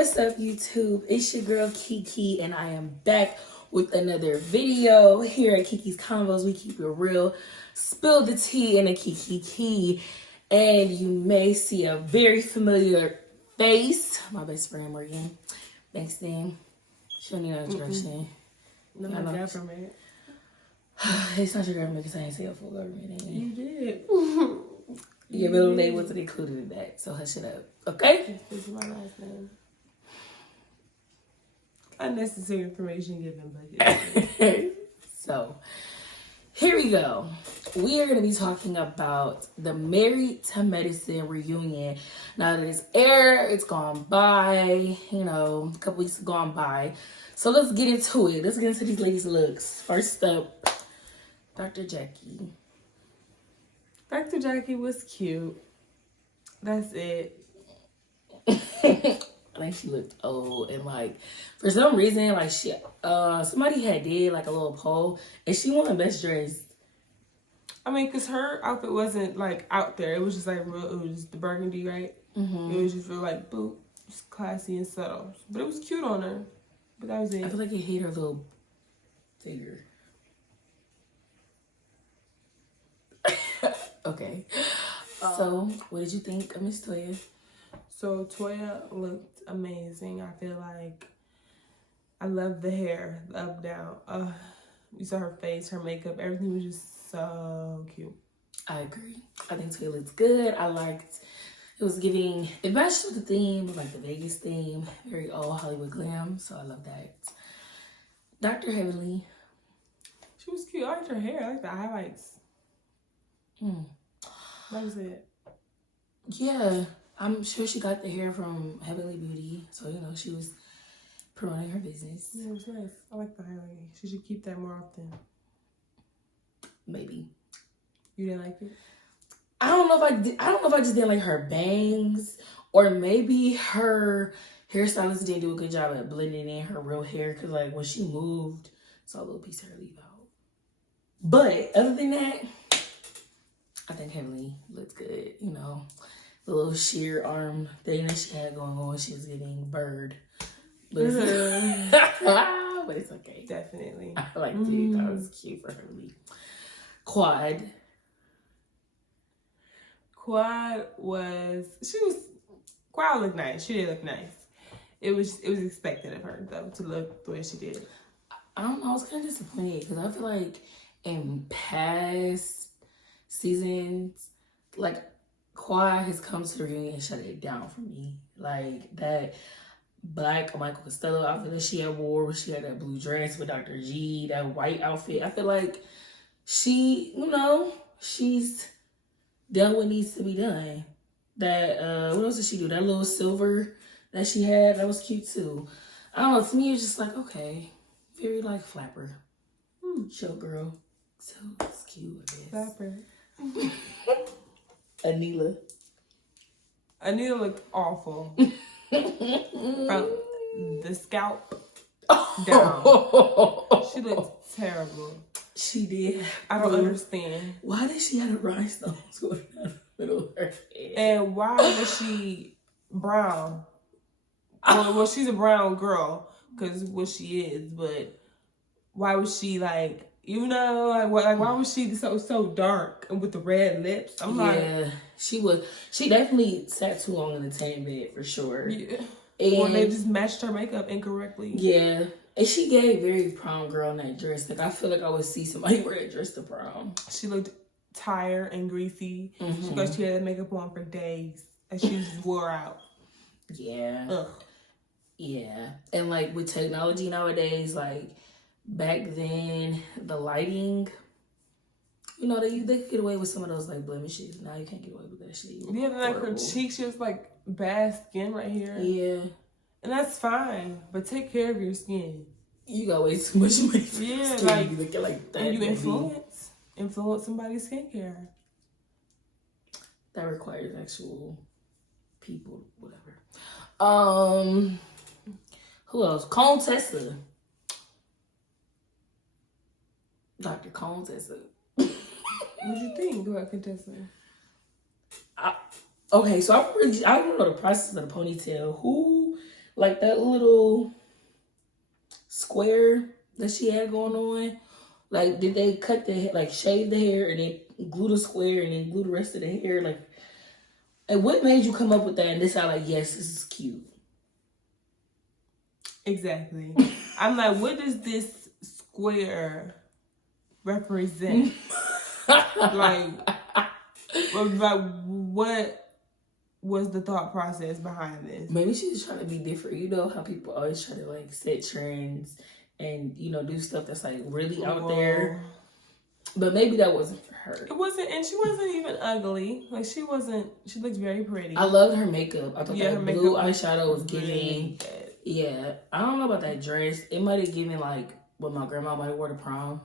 What's up, YouTube? It's your girl Kiki, and I am back with another video. Here at Kiki's Convos, we keep it real. Spill the tea in a Kiki, and you may see a very familiar face. My best friend Morgan, Bankston. She don't need no introduction. No, my government. It's not your government because I ain't say a full government name. You did. Your middle name wasn't included in that, so hush it up, okay? This is my last name. Unnecessary information given, but So, here we go. We are going to be talking about the Married to Medicine reunion. Now that it's air, it's gone by, a couple weeks have gone by. So let's get into it. Let's get into these ladies' looks. First up, Dr. Jackie. Dr. Jackie was cute. That's it. I think she looked old and for some reason she somebody had did a little poll and she won best dressed. I mean, cause her outfit wasn't out there. It was just real. It was just the burgundy, right? Mm-hmm. It was just real boop, just classy and subtle. But it was cute on her. But that was it. I feel like it hit her little figure. Okay. So, what did you think of Miss Toya? So, Toya looked amazing. I feel like I love the hair, the up, down. You saw her face, her makeup. Everything was just so cute. I agree. I think Toya looks good. I liked, it was giving, it matched with the theme, the Vegas theme. Very old Hollywood glam. So, I love that. Dr. Heavenly. She was cute. I liked her hair. I liked the highlights. That was it. Yeah, I'm sure she got the hair from Heavenly Beauty. So, she was promoting her business. Yeah, it was nice. I like the highlight. She should keep that more often. Maybe. You didn't like it? I don't know if I just didn't like her bangs, or maybe her hairstylist didn't do a good job at blending in her real hair. Because, when she moved, saw a little piece of her leave out. But, other than that, I think Heavenly looked good, the little sheer arm thing that she had going on. She was getting bird. But it's okay. Definitely. I liked it. That was cute for her to be. Quad looked nice. She did look nice. It was expected of her, though, to look the way she did. I don't know. I was kind of disappointed because I feel like in past seasons, Quad has come to the reunion and shut it down for me. That black Michael Costello outfit that she had wore, where she had that blue dress with Dr. G, that white outfit. I feel like she, she's done what needs to be done. That, what else did she do? That little silver that she had, that was cute too. I don't know, to me it's just okay. Very flapper. Show girl. So it's cute, I guess. Flapper. Anila looked awful. From the scalp down. She looked terrible. She did. I don't understand. Why did she have rhinestones going down the middle of her head? And why was she brown? Well, she's a brown girl, because what she is, but why was she why was she so dark and with the red lips? She definitely sat too long in the tan bed for sure. Yeah. And they just matched her makeup incorrectly. Yeah. And she gave very prom girl in that dress. I feel like I would see somebody wear that dress to prom. She looked tired and greasy. Because she had that makeup on for days and she just wore out. Yeah. Ugh. Yeah. And with technology nowadays, back then, the lighting, they could get away with some of those blemishes. Now you can't get away with that shit. Yeah, her cheeks, she was bad skin right here. Yeah. And that's fine, but take care of your skin. You got way too much money for your skin. You looking like that. And you influence somebody's skincare. That requires actual people, whatever. Who else? Contessa. Dr. Contessa. What do you think about Contessa? Okay, so I don't know the process of the ponytail. Who like that little square that she had going on. Like, did they cut the hair, like shave the hair and then glue the square and then glue the rest of the hair? Like, and what made you come up with that and decide like, yes, this is cute? Exactly. I'm like, what does this square represent? like what was the thought process behind this? Maybe she's trying to be different. You know how people always try to like set trends and, you know, do stuff that's like really out there. But maybe that wasn't for her. It wasn't, and she wasn't even ugly. Like, she looked very pretty. I loved her makeup. I thought that her blue makeup eyeshadow was giving. Really yeah. I don't know about that dress. It might have given like what my grandma might have wore to prom.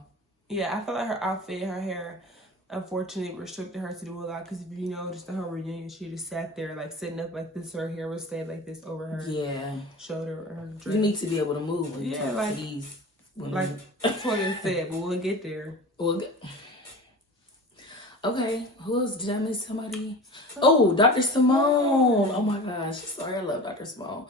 Yeah, I feel like her outfit, her hair, unfortunately restricted her to do a lot. Because if you know, just the whole reunion, she just sat there like sitting up like this. Her hair was stayed like this over her shoulder or her dress. You need to be able to move when you yeah, talk like to these women. Like Toya said, but we'll get there. Okay, who else? Did I miss somebody? Oh, Dr. Simone. Oh my gosh. Sorry, I love Dr. Simone.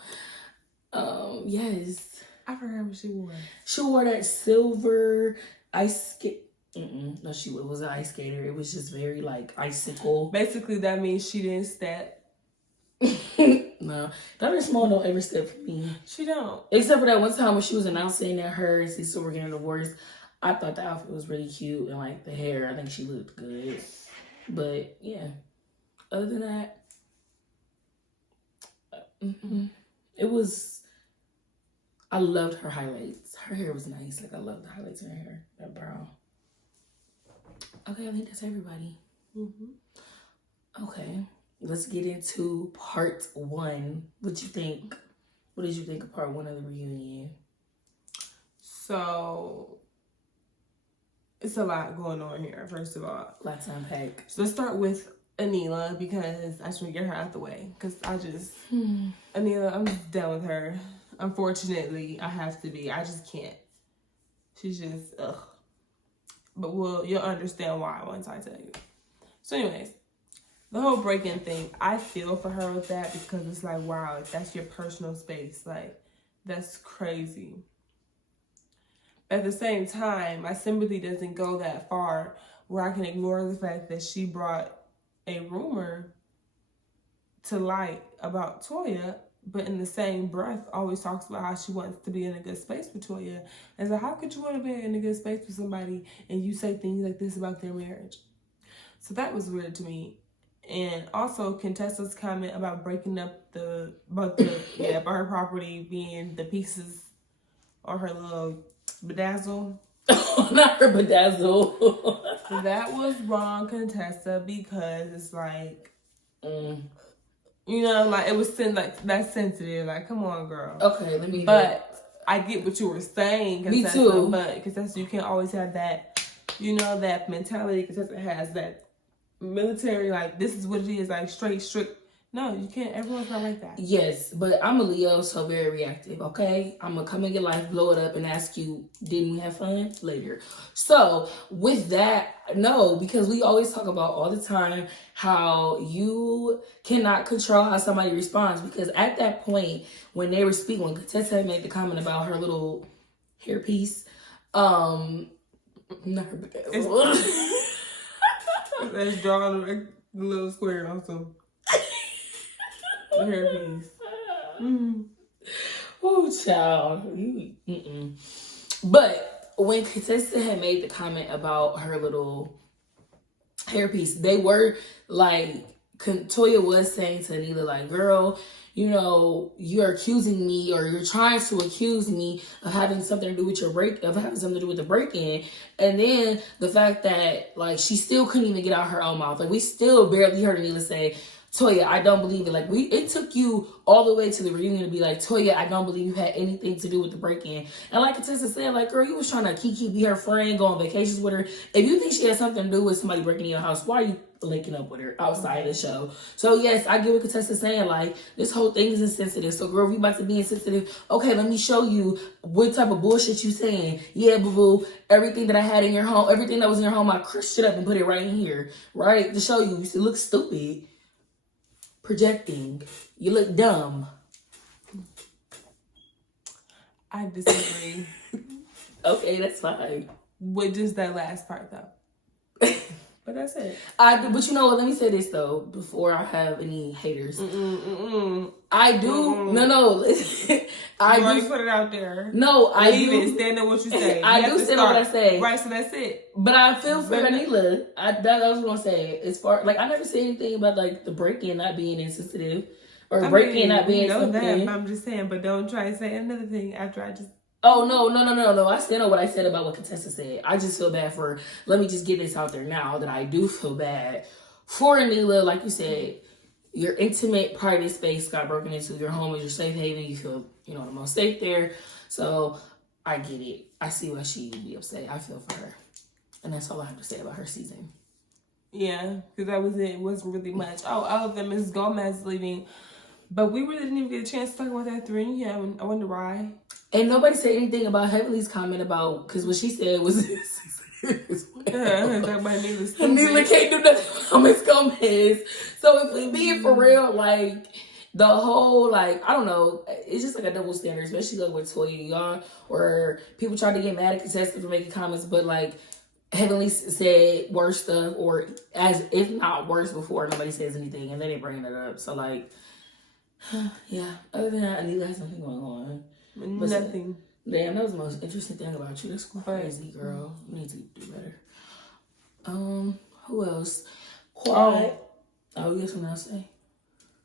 Yes. I forgot what she wore. She wore that silver ice skate. No, it was an ice skater. It was just very like icicle. Basically, that means she didn't step. No, Dr. Simone don't ever step for me. She don't. Except for that one time when she was announcing that her and Cecil were getting divorced. I thought the outfit was really cute and like the hair. I think she looked good. But yeah, other than that, it was. I loved her highlights. Her hair was nice. Like I loved the highlights in her hair. That brown. Okay, I think that's everybody. Okay, let's get into part 1. What you think? What did you think of part 1 of the reunion? So it's a lot going on here, first of all. Lots to unpack. So let's start with Anila because I just want to get her out the way. Because Anila, I'm just done with her. Unfortunately, I have to be. I just can't. She's just, ugh. But you'll understand why once I tell you. So anyways, the whole break-in thing, I feel for her with that because it's like, wow, that's your personal space. Like, that's crazy. At the same time, my sympathy doesn't go that far where I can ignore the fact that she brought a rumor to light about Toya, but in the same breath always talks about how she wants to be in a good space with Toya. And so how could you want to be in a good space with somebody and you say things like this about their marriage? So that was weird to me. And also Contessa's comment about breaking up about her property being the pieces on her little bedazzle. Not her bedazzle. That was wrong, Contessa, because it's like, you know, like it was like that's sensitive. Like, come on, girl. Okay, let me. But I get what you were saying, Contessa. Me too. But Contessa, you can't always have that, you know, that mentality. Contessa has that military, like this is what it is, like strict. No, you can't. Everyone's not like that. Yes, but I'm a Leo, so very reactive, okay? I'm going to come in your life, blow it up, and ask you, didn't we have fun? Later. So, with that, no, because we always talk about all the time how you cannot control how somebody responds. Because at that point, when they were speaking, when Contessa made the comment about her little hairpiece, not her bedazzle. Let's draw the little square on some hairpiece. Oh, child. But when Contessa had made the comment about her little hairpiece, they were like, Toya was saying to Anila, like, girl, you know, you're accusing me or you're trying to accuse me of having something to do with the break-in. And then the fact that, like, she still couldn't even get out her own mouth. Like, we still barely heard Anila say, Toya, I don't believe it. Like, it took you all the way to the reunion to be like, Toya, I don't believe you had anything to do with the break-in. And like Contessa said, like, girl, you was trying to Kiki be her friend, go on vacations with her. If you think she had something to do with somebody breaking in your house, why are you linking up with her outside the show? So, yes, I get what Contessa's saying. Like, this whole thing is insensitive. So, girl, we about to be insensitive. Okay, let me show you what type of bullshit you saying. Yeah, boo-boo, everything that I had in your home, everything that was in your home, I crushed it up and put it right in here, right? To show you. It looks stupid. Projecting. You look dumb. I disagree. Okay, that's fine. With just that last part, though. But that's it. But you know what? Let me say this though, before I have any haters. I do. No. I already put it out there. No, I Leave do. it. Stand on what you say. I do stand on what I say. Right, so that's it. But I feel for Anila. That I was gonna say. As far like I never said anything about like the break-in not being insensitive or break-in not being something. That, I'm just saying. But don't try to say another thing after I just. Oh, no. I stand on what I said about what Contessa said. I just feel bad for, let me just get this out there now that I do feel bad for Anila. Like you said, your intimate private space got broken into. Your home is your safe haven. You feel, the most safe there. So I get it. I see why she would be upset. I feel for her. And that's all I have to say about her season. Yeah, because that was it. It wasn't really much. Oh, other than Ms. Gomez leaving. But we really didn't even get a chance to talk about that 3. Yeah, I wonder why. And nobody said anything about Heavenly's comment about, because what she said was Neela can't do nothing about Miss Gomez. So if we being for real, like, the whole, like, I don't know, it's just like a double standard, especially like with Toya, y'all, or people try to get mad at contestants for making comments, but like, Heavenly said worse stuff, or as if not worse before nobody says anything, and then they bring it up. So like, yeah, other than that, Anila has nothing going on. But nothing. Damn, that was the most interesting thing about you. That's crazy, girl. You need to do better. Who else? Quiet. Oh, you got something else to say?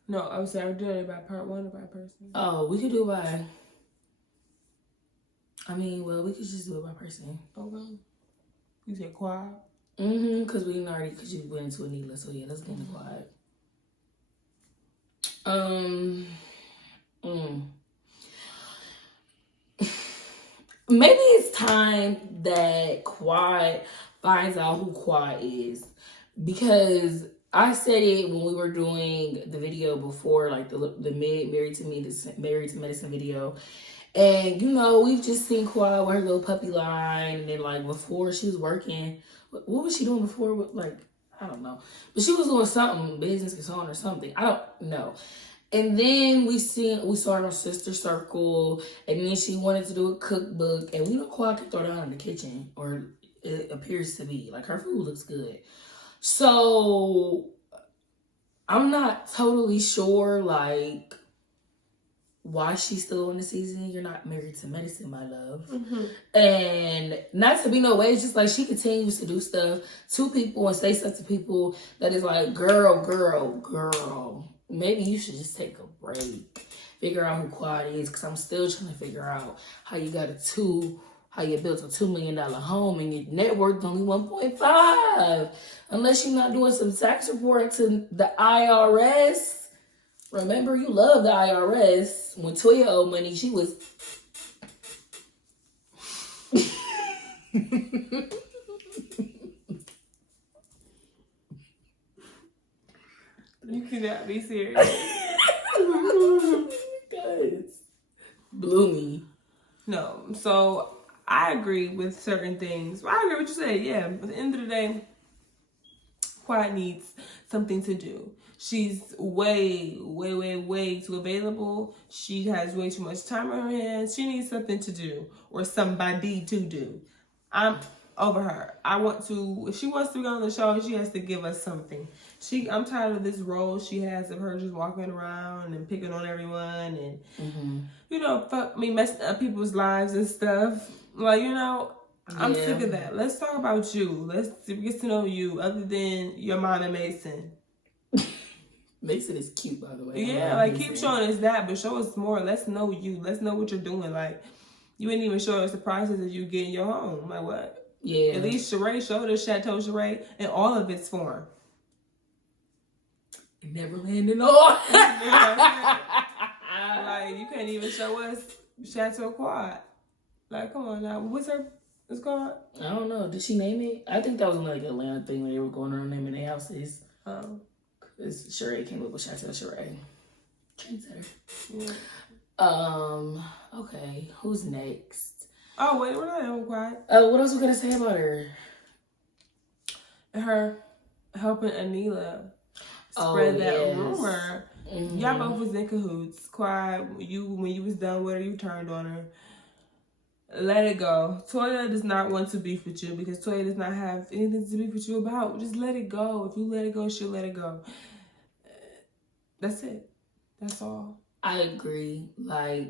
No, I was saying, are we doing it by part 1 or by person? Oh, we could do it by. We could just do it by person. Okay. You said quiet? Because we already, because you went into Anila, so yeah, let's get into quiet. Maybe it's time that Quad finds out who Quad is, because I said it when we were doing the video before, like the Married to Medicine video, and we've just seen Quad with her little puppy line, and then like before she was working, what was she doing before? Like I don't know, but she was doing something, business consultant or something. I don't know. And then we saw her on Sister Circle, and then she wanted to do a cookbook, and we know Quad can throw down in the kitchen, or it appears to be. Like, her food looks good. So, I'm not totally sure, like, why she's still in the season. You're not married to medicine, my love. And not to be no way, it's just like she continues to do stuff to people and say stuff to people that is like, girl. Maybe you should just take a break. Figure out who Quad is, because I'm still trying to figure out how you built a $2 million home and your net worth only 1.5. Unless you're not doing some tax reporting to the IRS. Remember, you love the IRS. When Toya owed money, she was... You cannot be serious. Guys, blew me. No, so I agree with certain things. I agree with what you said. Yeah, at the end of the day, Quiet needs something to do. She's way too available. She has way too much time on her hands. She needs something to do, or somebody to do. I'm over her. If she wants to go on the show, she has to give us something. I'm tired of this role she has of her just walking around and picking on everyone and, messing up people's lives and stuff. Like, I'm sick of that. Let's talk about you. Let's get to know you other than your mom and Mason. Mason is cute, by the way. Yeah, like, keep showing us that, but show us more. Let's know you. Let's know what you're doing. Like, you didn't even show us the process of you getting your home. Like, what? Yeah. At least Sheree showed us Chateau Sheree in all of its form. Neverland and all. Like, you can't even show us Chateau Quad. Like, come on now. What's called? I don't know. Did she name it? I think that was like an Atlanta thing when they were going around naming their houses. Oh. Because Sheree came up with Chateau Sheree. Trendsetter. Yeah. Okay. Who's next? Oh, wait. We're not on Quad. What else we gonna say about her? Her helping Anila spread that rumor. Y'all both was in cahoots. Quad, when you was done with her, you turned on her. let it go. Toya does not want to beef with you because Toya does not have anything to beef with you about. Just let it go. If you let it go, she'll let it go. That's it. That's all. I agree. Like,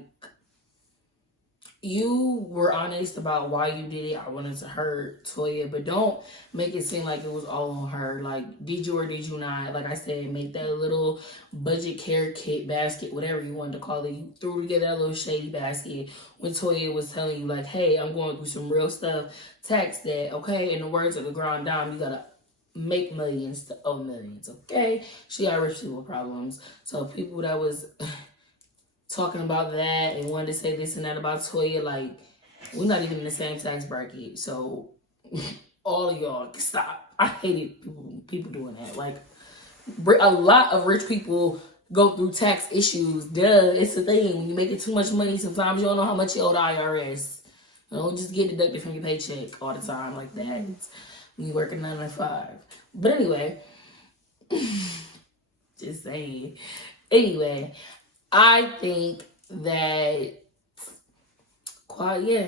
you were honest about why you did it. I wanted to hurt Toya, but don't make it seem like it was all on her. Like, did you or did you not? Like I said, make that little budget care kit basket, whatever you wanted to call it. You threw together that little shady basket when Toya was telling you, like, hey, I'm going through some real stuff. Tax that, okay? In the words of the Grand Dame, you gotta make millions to owe millions, okay? She got rich people problems. So people that was talking about that and wanted to say this and that about Toya, like, we're not even in the same tax bracket. So all of y'all stop. I hated people doing that. Like, a lot of rich people go through tax issues. Duh, it's the thing. When you making too much money, sometimes you don't know how much you owe the IRS. You don't just get deducted from your paycheck all the time like that. When you work a 9 to 5. But anyway, just saying. Anyway, I think that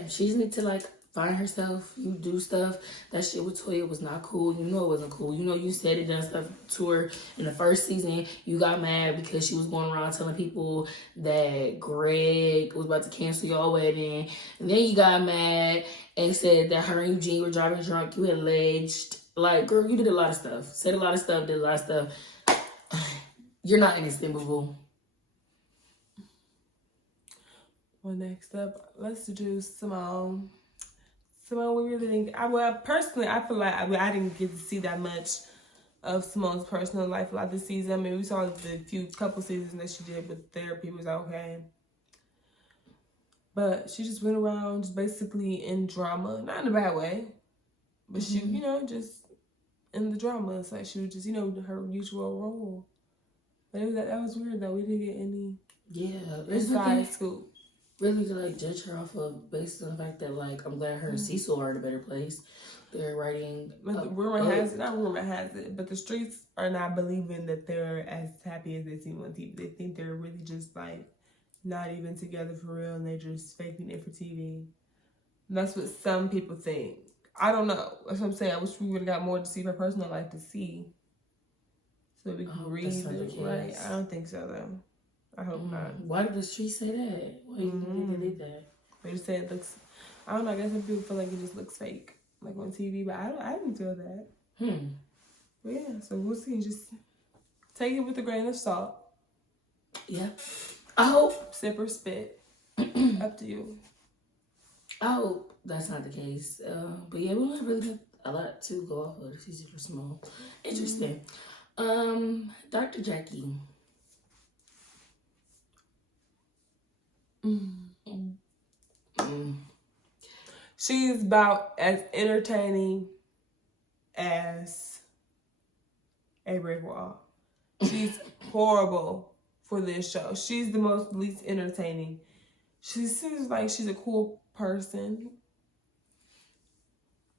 she just need to like find herself. You do stuff. That shit with Toya was not cool. You know it wasn't cool. You know you said it, done stuff to her in the first season. You got mad because she was going around telling people that Greg was about to cancel your wedding. And then you got mad and said that her and Eugene were driving drunk. You had alleged. Like, girl, you did a lot of stuff. Said a lot of stuff, did a lot of stuff. You're not innocent, boo-boo. Well, next up, let's do Simone. Simone, we really didn't. Personally, I feel like I didn't get to see that much of Simone's personal life a lot this season. I mean, we saw the couple seasons that she did with therapy was okay. But she just went around just basically in drama, not in a bad way, but she, just in the drama. It's like she was just, her usual role. But that was weird though. We didn't get any inside scoop. Really to like judge her off of based on the fact that like I'm glad her and Cecil are in a better place. They're writing. But rumor has it, but the streets are not believing that they're as happy as they seem on TV. They think they're really just like not even together for real, and they're just faking it for TV. And that's what some people think. I don't know. That's what I'm saying. I wish we would have got more to see her personal life to see, so we can read it. Right? I don't think so though. I hope not. Why did the street say that? Why do you think they did that? They just said it looks. I don't know. I guess some people feel like it just looks fake, like on TV. But I didn't feel that. But yeah, so we'll see. Just take it with a grain of salt. Yeah. I hope. Sip or spit. Up to you. I hope that's not the case. But yeah, we don't have really a lot to go off of. It's easy for small. Interesting. Dr. Jackie. She is about as entertaining as a brick wall. She's horrible for this show. She's the least entertaining. She seems like she's a cool person.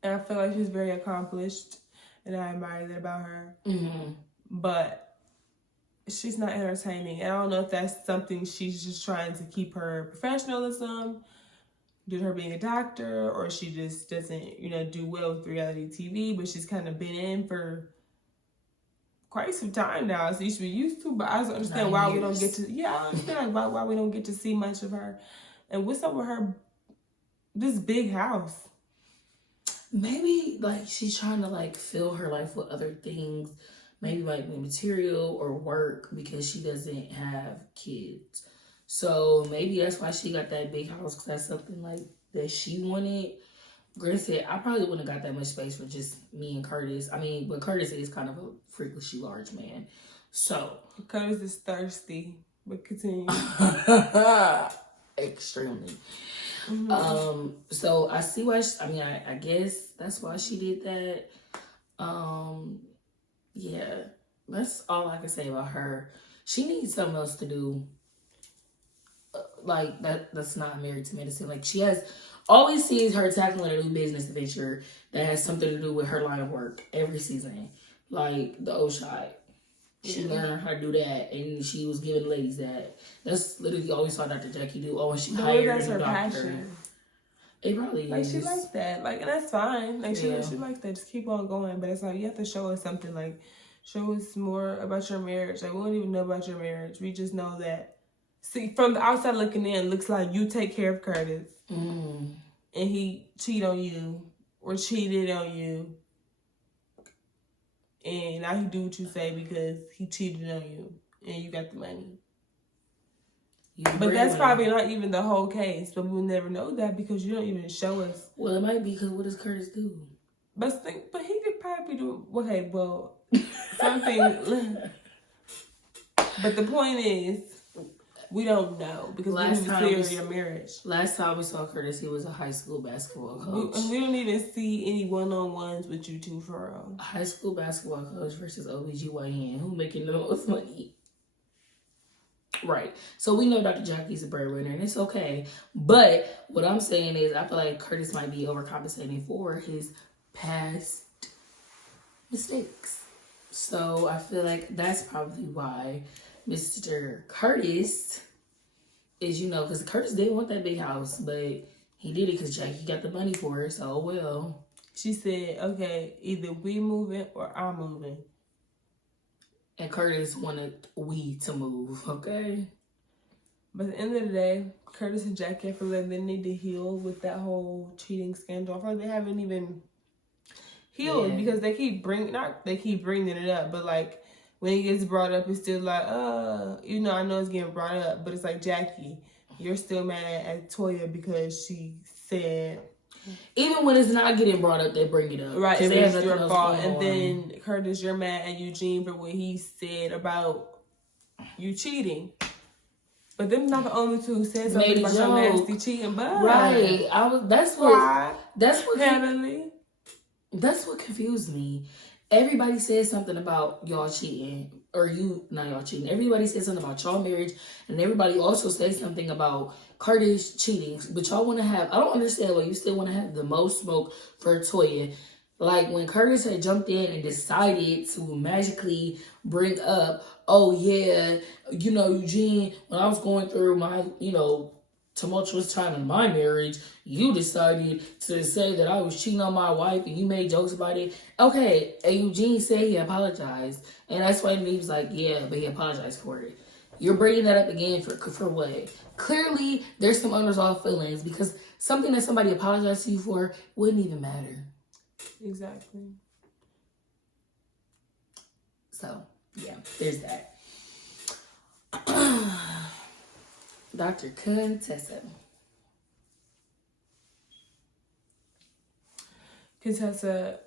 And I feel like she's very accomplished. And I admire that about her. But she's not entertaining. And I don't know if that's something she's just trying to keep her professionalism, due to her being a doctor, or she just doesn't, do well with reality TV. But she's kind of been in for quite some time now, as she should be used to. But I don't understand why we don't get to. Yeah, I understand why we don't get to see much of her. And what's up with her? This big house. Maybe like she's trying to like fill her life with other things. Maybe like material or work because she doesn't have kids. So maybe that's why she got that big house, because that's something like that she wanted. Granted, said I probably wouldn't have got that much space for just me and Curtis. I mean, but Curtis is kind of a freakishly large man. So Curtis is thirsty, but continue. Extremely. So I see why I guess that's why she did that. Yeah, that's all I can say about her. She needs something else to do. Like that's not Married to Medicine. Like she always sees her tackling a new business adventure that has something to do with her line of work every season. Like the O-Shot. She learned how to do that, and she was giving ladies that. That's literally all we saw Dr. Jackie do. Oh, and she hired a doctor. Passion. It probably like is. she likes that, like, and that's fine. Like Yeah. she likes that. Just keep on going. But it's like you have to show us something. Like show us more about your marriage. Like we don't even know about your marriage. We just know that. See, from the outside looking in, looks like you take care of Curtis, and he cheat on you or cheated on you, and now he do what you say because he cheated on you and you got the money. But that's probably not even the whole case. But we'll never know that because you don't even show us. Well, it might be because what does Curtis do? But he could probably do okay. Well, something. But the point is, we don't know because we didn't see your marriage. Last time we saw Curtis, he was a high school basketball coach. We don't even see any one-on-ones with you two for real. High school basketball coach versus OBGYN. Who making the most money? Right. So we know Dr. Jackie's a breadwinner, and it's okay. But what I'm saying is I feel like Curtis might be overcompensating for his past mistakes. So I feel like that's probably why Mr. Curtis is, because Curtis didn't want that big house, but he did it because Jackie got the money for it. So, well. She said, okay, either we moving or I'm moving. And Curtis wanted we to move, okay? But at the end of the day, Curtis and Jackie, I feel like they need to heal with that whole cheating scandal. I feel like they haven't even healed because they keep bringing it up, but like when it gets brought up, it's still like, I know it's getting brought up, but it's like, Jackie, you're still mad at Toya because she said. Even when it's not getting brought up, they bring it up. Right, and it's your fault. And then, Curtis, you're mad at Eugene for what he said about you cheating. But them not the only two who said something about your nasty cheating. But right, that's what Heavenly. That's what confused me. Everybody said something about y'all cheating, or not y'all cheating. Everybody said something about y'all marriage, and everybody also said something about Curtis cheating. But y'all want to have, I don't understand why you still want to have the most smoke for Toya. Like when Curtis had jumped in and decided to magically bring up, oh yeah, Eugene, when I was going through my, tumultuous time in my marriage, you decided to say that I was cheating on my wife and you made jokes about it. Okay, and Eugene said he apologized. And that's why he was like, yeah, but he apologized for it. You're bringing that up again for what? Clearly, there's some unresolved feelings because something that somebody apologized to you for wouldn't even matter. Exactly. So, yeah, there's that. Dr. Contessa. Contessa,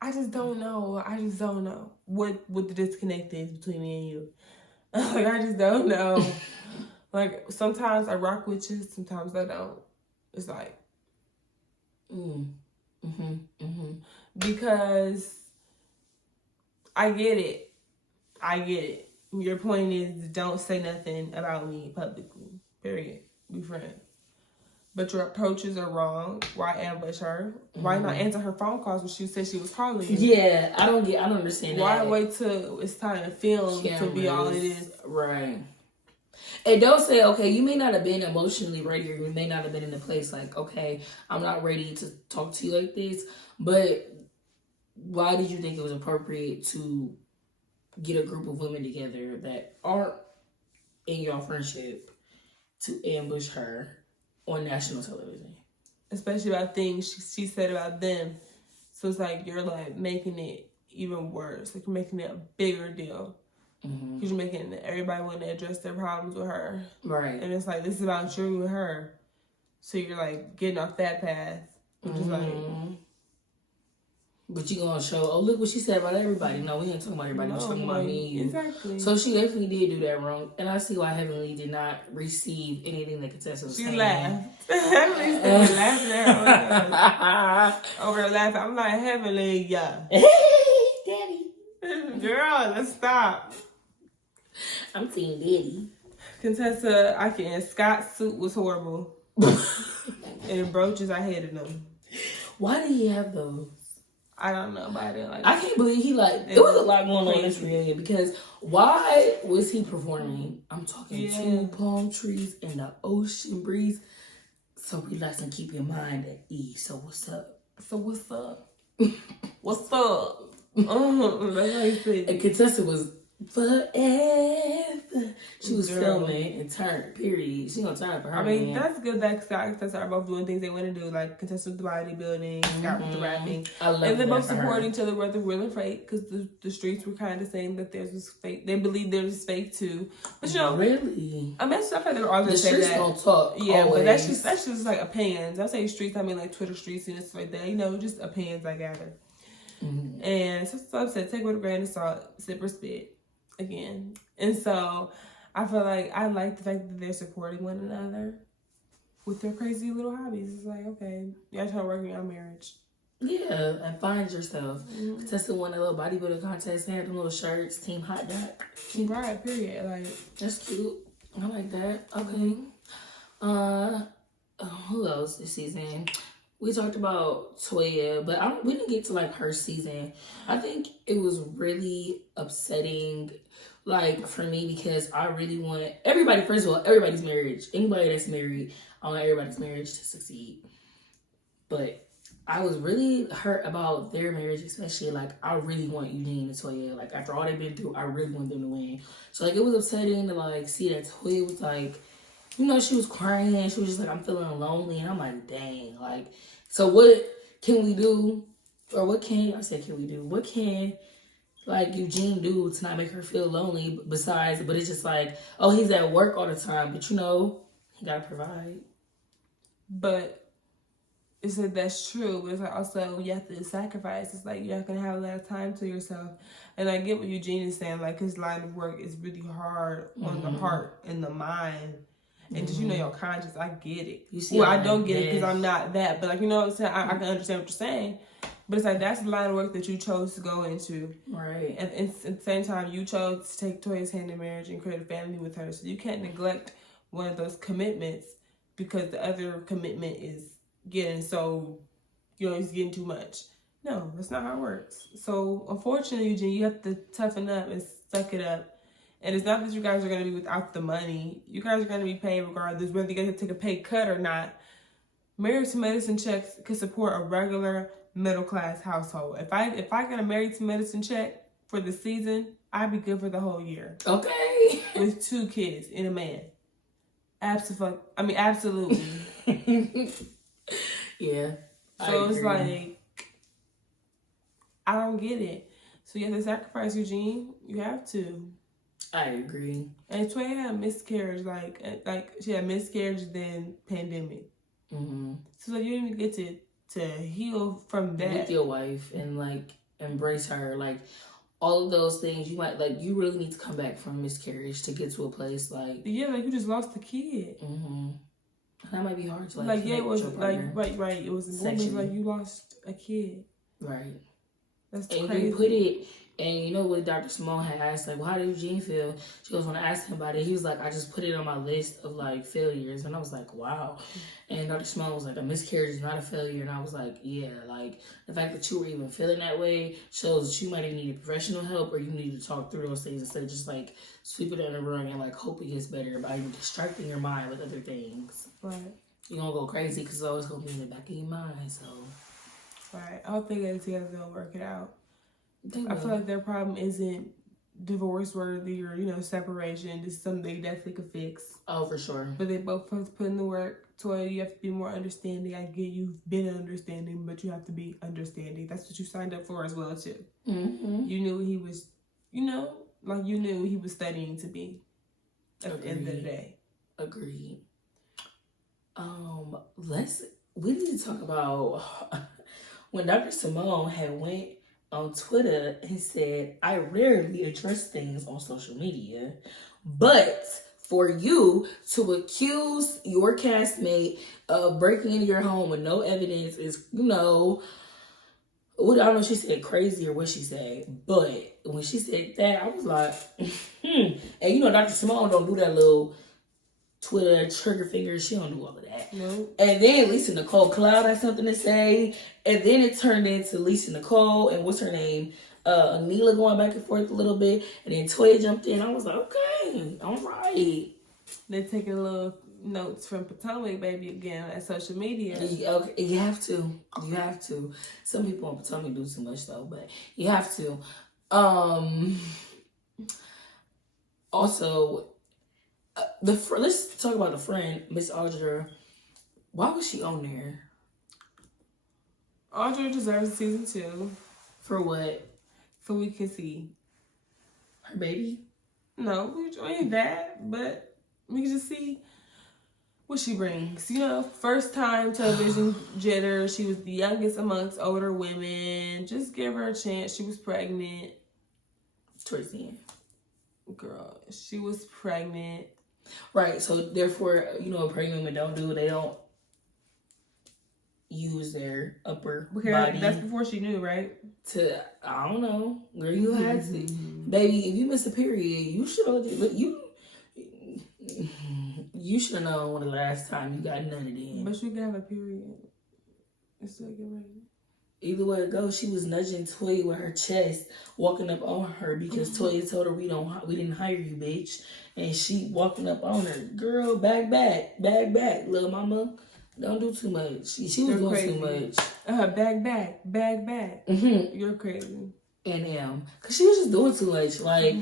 I just don't know. What the disconnect is between me and you. Like, I just don't know. Like, sometimes I rock with you, sometimes I don't. It's like, because I get it. Your point is don't say nothing about me publicly. Period. Be friends. But your approaches are wrong. Why ambush her? Why not answer her phone calls when she said she was calling you? Yeah, I don't understand Why that. Why wait till it's time to film to be all it is? Right. And don't say, okay, you may not have been emotionally ready or you may not have been in a place like, okay, I'm not ready to talk to you like this. But why did you think it was appropriate to get a group of women together that aren't in your friendship to ambush her on national television? Especially about things she said about them. So it's like you're like making it even worse. Like you're making it a bigger deal. Because you're making everybody want to address their problems with her. Right. And it's like, this is about you and her. So you're like getting off that path. Which is like... But you gonna show, oh, look what she said about everybody. No, we ain't talking about everybody. We're talking about me and you. Exactly. So she definitely did do that wrong. And I see why Heavenly did not receive anything that Contessa was saying. She laughed. Heavenly started laughing at her. Over her laughing. I'm like, Heavenly, yeah. Hey, Daddy. Girl, let's stop. I'm team Daddy. Contessa, Scott's suit was horrible. And brooches, I hated them. Why did he have those? I don't know, but I didn't like I can't believe it was a lot going on in this reunion because why was he performing? I'm talking 2 palm trees and the ocean breeze. So relax and keep your mind at ease. So what's up? What's up? What's up? That's how you say it. And Contessa was forever. She was filming and turned, period. She gonna turn for her. I mean, man. that's good that Scott and Contessa are both doing things they want to do, like Contessa with the bodybuilding, Scott with the rapping. I love and they're both for supporting each other, whether real or fake, because the streets were kind of saying that theirs was fake. They believe theirs is fake too. But you know, really, I mean, I feel like they were always the say streets that. don't talk. Yeah, always. but that's just like opinions. I say streets, I mean like Twitter streets and stuff like that. You know, just opinions I gather. Mm-hmm. And so I said, take it with a grain of salt, sip or spit again. And so I feel like I like the fact that they're supporting one another with their crazy little hobbies. It's like, okay, y'all trying to work on your marriage. Yeah, and find yourself. Contessa won a little bodybuilding contest and had them little shirts, Team Hot Dog. Right, period. Like, that's cute. I like that. Okay. Who else this season? We talked about Toya, but we didn't get to like her season. I think it was really upsetting, like for me, because I really want everybody. First of all, everybody's marriage. Anybody that's married, I want everybody's marriage to succeed. But I was really hurt about their marriage, especially like I really want Eugene and Toya. Like after all they've been through, I really want them to win. So like it was upsetting to like see that Toya was like, you know, she was crying. She was just like, I'm feeling lonely. And I'm like, dang. Like, so what can we do? Or what can we do? What can, like, Eugene do to not make her feel lonely besides, but it's just like, oh, he's at work all the time. But, you know, he got to provide. But it's like that's true. But it's like also you have to sacrifice. It's like you're not going to have a lot of time to yourself. And I get what Eugene is saying. Like, his line of work is really hard on the heart and the mind. And just, you know, your conscience, I get it. You see, well, I don't get it because I'm not that. But, like, you know what I'm saying? I can understand what you're saying. But it's like, that's the line of work that you chose to go into. Right. And at the same time, you chose to take Toya's hand in marriage and create a family with her. So you can't neglect one of those commitments because the other commitment is getting so, you know, it's getting too much. No, that's not how it works. So, unfortunately, Eugene, you have to toughen up and suck it up. And it's not that you guys are going to be without the money. You guys are going to be paid regardless, whether you guys take a pay cut or not. Married to Medicine checks can support a regular middle-class household. If I get a Married to Medicine check for the season, I'd be good for the whole year. Okay. With 2 kids and a man. Absolutely. Yeah. So it's like, I don't get it. So you have to sacrifice, Eugene. You have to. I agree. And Toya had a miscarriage, like she had miscarriage then pandemic. Mm-hmm. So like, you didn't even get to heal from that with your wife and like embrace her, like all of those things. You might like you really need to come back from miscarriage to get to a place like like you just lost a kid. Mm-hmm. That might be hard to like it was like right. It was important, like you lost a kid. Right. That's and crazy. You put it. And you know what Dr. Simone had asked, like, well, how did Eugene feel? She was when I asked him about it, he was like, I just put it on my list of like failures. And I was like, wow. And Dr. Simone was like, a miscarriage is not a failure. And I was like, yeah, like the fact that you were even feeling that way shows that you might have needed professional help or you need to talk through those things instead of just like sweep it under the rug and like hope it gets better by distracting your mind with other things. Right. You're gonna go crazy because it's always gonna be in the back of your mind. So right. I hope they get it together, they'll work it out. I feel like their problem isn't divorce worthy or, you know, separation. It's something they definitely could fix. Oh, for sure. But they both have to put in the work. Toya, you have to be more understanding. I get you've been understanding, but you have to be understanding. That's what you signed up for as well, too. Mm-hmm. You knew he was, you know, like you knew he was studying to be at the end of the day. Agreed. We need to talk about when Dr. Simone had went on Twitter and said, I rarely address things on social media, but for you to accuse your castmate of breaking into your home with no evidence is, you know, I don't know if she said crazy or what she said, but when she said that, I was like, And you know, Dr. Simone don't do that little Twitter trigger finger. She don't do all of that. Nope. And then Lisa Nicole Cloud had something to say. And then it turned into Lisa Nicole and what's her name? Anila going back and forth a little bit. And then Toya jumped in. I was like, okay, all right. They're taking a little notes from Potomac, baby, again at social media. Okay, you have to. You have to. Some people on Potomac do too much though, but you have to. Also, let's talk about the friend, Miss Audra. Why was she on there? Audra deserves a season 2. For what? So we can see her baby. No, we ain't that, but we can just see what she brings. You know, first time television jitter. She was the youngest amongst older women. Just give her a chance. She was pregnant. Towards the end. Girl, she was pregnant. Right, so therefore, you know what pregnant women don't do? They don't use their upper body. That's before she knew, right? I don't know. Girl, you had to. Baby, if you miss a period, you should have, you should have known when the last time you got none of them. But you can have a period. It's still get ready. Either way it goes, she was nudging Toya with her chest, walking up on her because Toya told her we didn't hire you, bitch. And she walking up on her. Girl, bag back, little mama. Don't do too much. She was doing crazy. Too much. Bag back. Mm-hmm. You're crazy. And because she was just doing too much. Like,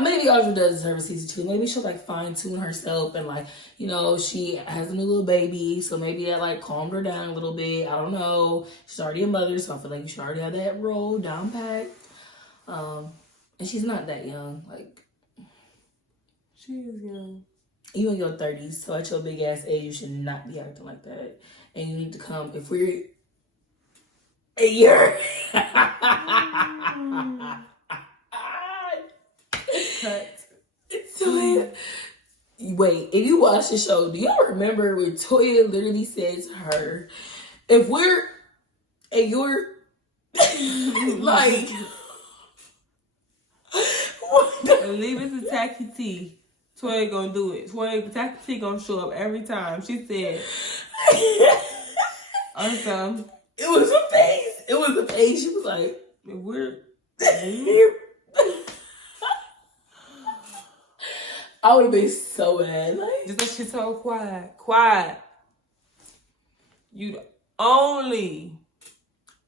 maybe Audra does deserve a season 2. Maybe she'll like fine tune herself and like, you know, she has a new little baby, so maybe that like calmed her down a little bit. I don't know. She's already a mother, so I feel like you should already have that role down pat. And she's not that young. Like, she is young. You in your 30s, so at your big ass age, you should not be acting like that. And you need to come, if we're a year. Cut. Toya. Wait, if you watch the show, do y'all remember when Toya literally said to her, if we're a year, like, leave it to Tacky T. Toya gonna do it. Tacky T gonna show up every time. She said, awesome. It was a face. It was a face. She was like, we're I would have been so mad. Like, just that shit so quiet. You the only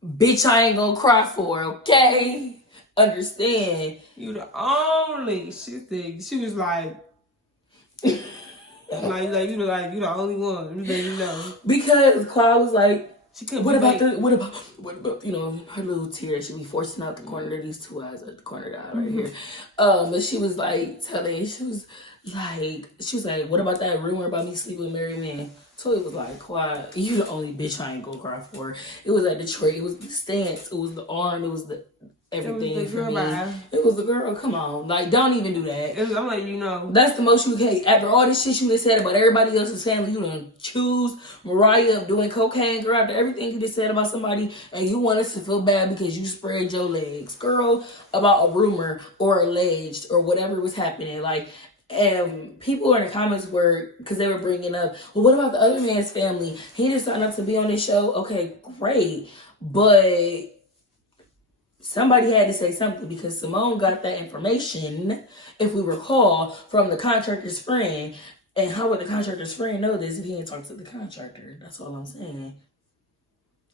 bitch I ain't gonna cry for, okay? Understand? You the only. She was like you the only one. You know. Because Clyde was like, she couldn't. What about you know, her little tears? She be forcing out the corner of these 2 eyes at the corner of the eye right here. But she was like she was like, what about that rumor about me sleeping with married men? Toya was like, quiet. You the only bitch I ain't gonna cry for. It was at Detroit. It was the stance. It was the arm. It was the everything. It was the girl. It was the girl. Come on, like, don't even do that. I'm like, you know, that's the most you can. After all this shit you just said about everybody else's family, you done choose Mariah of doing cocaine, girl. After everything you just said about somebody, and you want us to feel bad because you spread your legs, girl, about a rumor or alleged or whatever was happening, like. And people in the comments because they were bringing up, well, what about the other man's family? He didn't sign up to be on this show. Okay, great. But somebody had to say something because Simone got that information, if we recall, from the contractor's friend. And how would the contractor's friend know this if he didn't talk to the contractor? That's all I'm saying.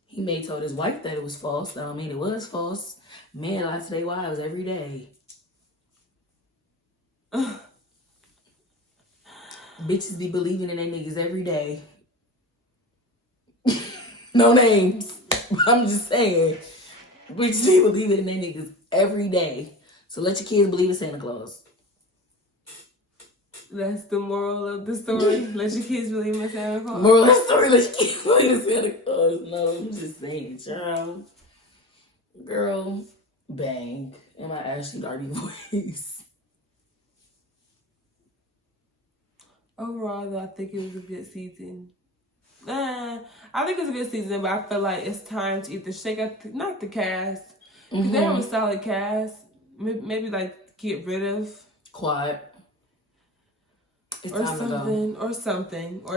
He may told his wife that it was false. That don't mean it was false. Men lie to their wives every day. Bitches be believing in their niggas every day. No names. I'm just saying. Bitches be believing in their niggas every day. So let your kids believe in Santa Claus. That's the moral of the story. Let your kids believe in Santa Claus. Moral of the story, let your kids believe in Santa Claus. No, I'm just saying, child. Girl, bang. In my Ashley Darby voice. Overall, though, I think it was a good season. I think it's a good season, but I feel like it's time to either shake up, not the cast, because they have a solid cast. Maybe like get rid of Quiet. It's or time something, or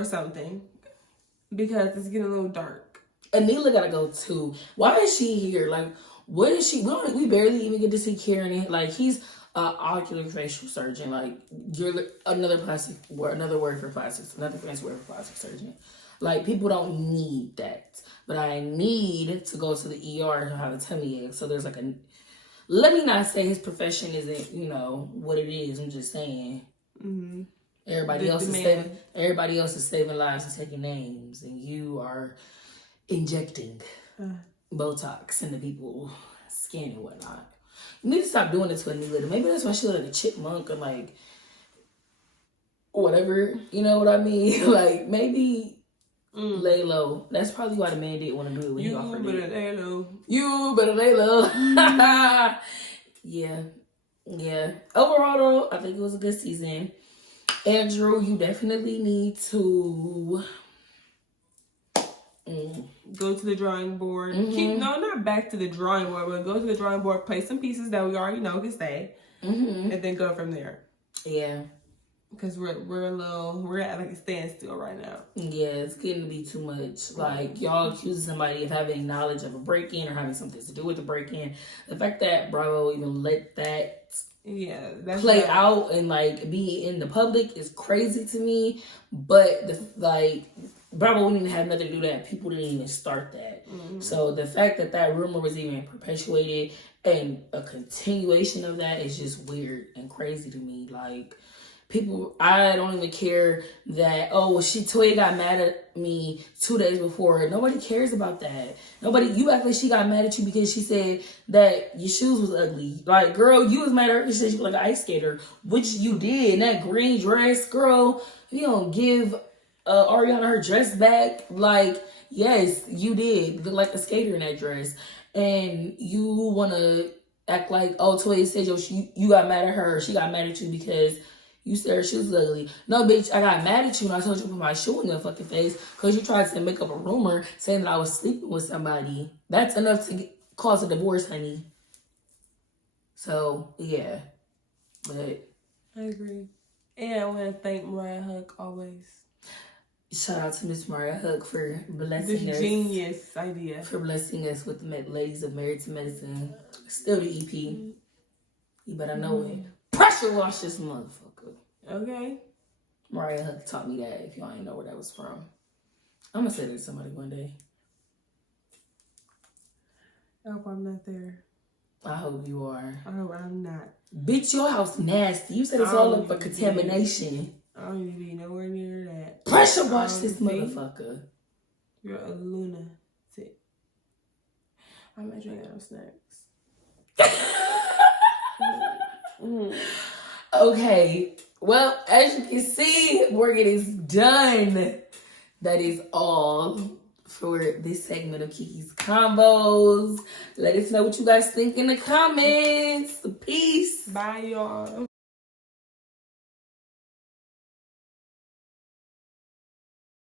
something, because it's getting a little dark. Anila gotta go too. Why is she here? Like, what is she? We barely even get to see Karen. Like, he's Oculofacial surgeon. Like, you're another word for plastics, another fancy word for plastic surgeon. Like, people don't need that, but I need to go to the ER to have a tummy ache. So there's like a. Let me not say his profession isn't, what it is. I'm just saying. Mm-hmm. Everybody else is saving lives and taking names, and you are injecting Botox into people's skin and whatnot. You need to stop doing it to Anita. Maybe that's why she look like a chipmunk or like whatever. You know what I mean? Like, maybe lay low. That's probably why the man didn't want to do it when he offered it. You better lay low. Yeah. Overall, though, I think it was a good season. Andrew, you definitely need to go to the drawing board. Not back to the drawing board, but go to the drawing board, play some pieces that we already know can stay, and then go from there. Yeah, because we're at like a standstill right now. Yeah, it's getting to be too much. Like, y'all accusing somebody of having knowledge of a break-in or having something to do with the break-in. The fact that Bravo even let that play out and like be in the public is crazy to me. But Bravo wouldn't even have nothing to do with that. People didn't even start that. So the fact that rumor was even perpetuated and a continuation of that is just weird and crazy to me. Like, people, I don't even care that, Toya got mad at me 2 days before. Nobody cares about that. You act like she got mad at you because she said that your shoes was ugly. Like, girl, you was mad at her because she said she was like an ice skater, which you did. And that green dress, girl, you don't give Ariana her dress back. Like, yes, you did. You look like a skater in that dress. And you want to act like, Toya said you got mad at her. She got mad at you because you said her shoes was ugly. No, bitch, I got mad at you when I told you to put my shoe in your fucking face because you tried to make up a rumor saying that I was sleeping with somebody. That's enough to cause a divorce, honey. So, yeah. But I agree. And I want to thank Mariah Huck always. Shout out to Miss Mariah Huck for blessing us. Genius idea. For blessing us with the Ladies of Married to Medicine. Still the EP. You better know it. Pressure wash this motherfucker. Okay. Mariah Huck taught me that, if y'all ain't know where that was from. I'm gonna say that to somebody one day. I hope I'm not there. I hope you are. I hope I'm not. Bitch, your house nasty. You said it's all up for contamination. I don't even be nowhere near that. Pressure wash this motherfucker. You're a lunatic. I'm not drinking no snacks. Okay. Well, as you can see, Morgan is done. That is all for this segment of Kiki's Combos. Let us know what you guys think in the comments. Peace. Bye, y'all.